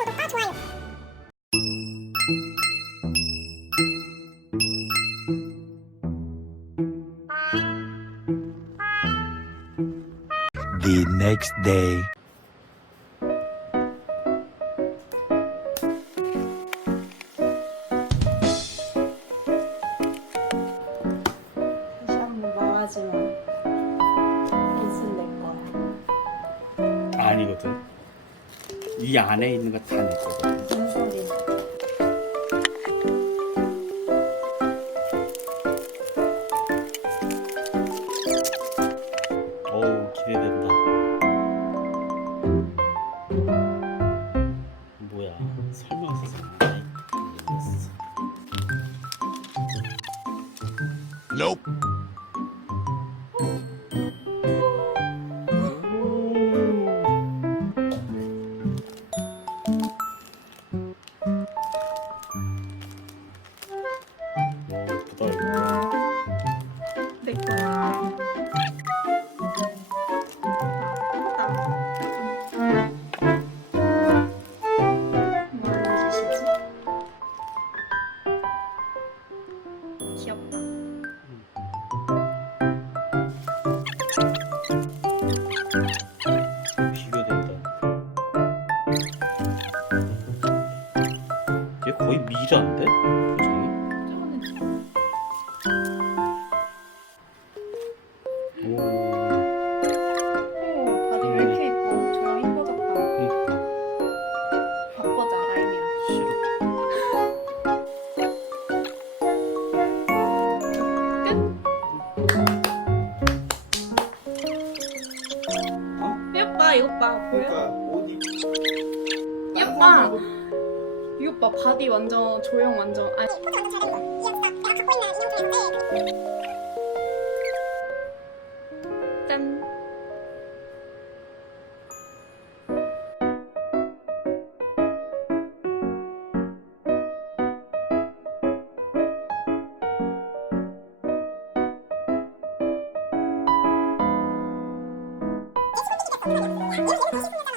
구독과 좋아요. The next day. 다시 한번 말하지 마. 빚은 내 거야. 아니거든. 이 안에 있는 거 다 내 거거든. 무슨 소리? 어우, 기대된다. 뭐야, 설명서잖아. 모르겠어. Nope. 예쁘다, 이거. 내 거야. 뭐 하는 짓이지? 귀엽다. 비교된다. 얘 거의 미라인데? 표정이? 오, 다들 왜 이렇게 예뻐? 저랑 이뻐졌다. 그니까. 바꿔자, 라임이랑. 싫어. 이것 봐, 이것 봐. 보여? 옷 입. 이것 봐. 이것 봐, 바디 완전 조형 완전. 아니, 포즈 완전 잘 되는 거. 이 여기다 내가 갖고 있는 인형 중에 짠. 얘는 더 싶습니다.